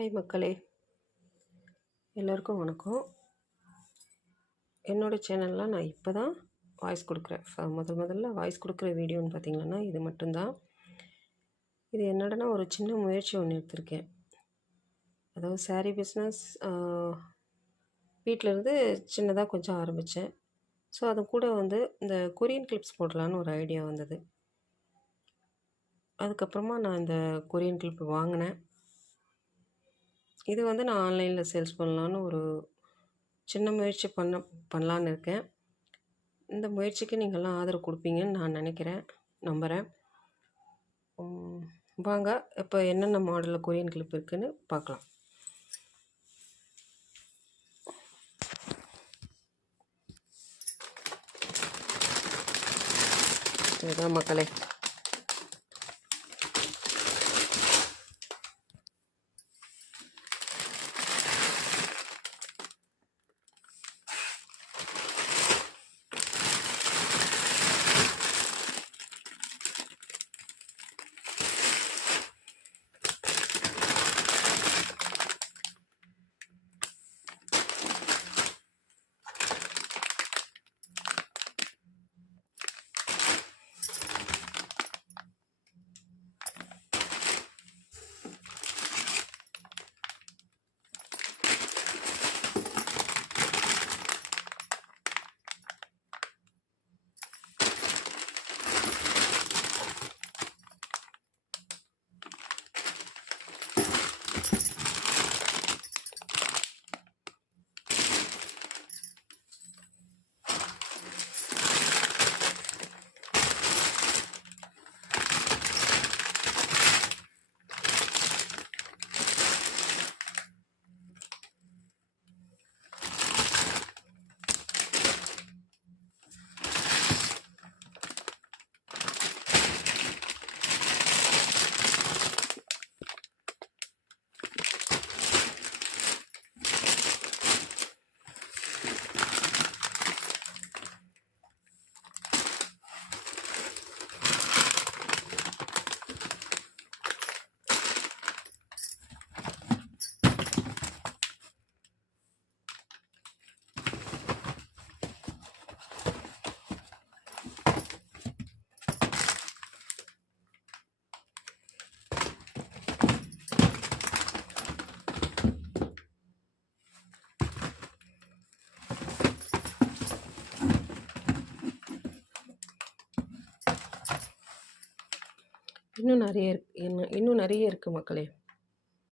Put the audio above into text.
Hi மக்களே, எல்லோருக்கும் வணக்கம். என்னோடய சேனலில் நான் இப்போ தான் வாய்ஸ் கொடுக்குறேன். முதல்ல வாய்ஸ் கொடுக்குற வீடியோன்னு பார்த்திங்கன்னா இது மட்டும்தான். இது என்னடனா ஒரு சின்ன முயற்சி ஒன்று எடுத்திருக்கேன். அதாவது சாரீ பிஸ்னஸ் வீட்டிலேருந்து சின்னதாக கொஞ்சம் ஆரம்பித்தேன். ஸோ அது கூட இந்த கொரியன் கிளிப்ஸ் போடலான்னு ஒரு ஐடியா வந்தது. அதுக்கப்புறமா நான் இந்த கொரியன் கிளிப் வாங்கினேன். இது நான் ஆன்லைனில் சேல்ஸ் பண்ணலான்னு ஒரு சின்ன முயற்சி பண்ணலான்னு இருக்கேன். இந்த முயற்சிக்கு நீங்கள்லாம் ஆதரவு கொடுப்பீங்கன்னு நான் நம்புகிறேன். வாங்க இப்போ என்னென்ன மாடலில் கொரியன் கிளிப் இருக்குதுன்னு பார்க்கலாம். இதுதான் மக்களே. இன்னும் நிறைய இருக்குது மக்களே.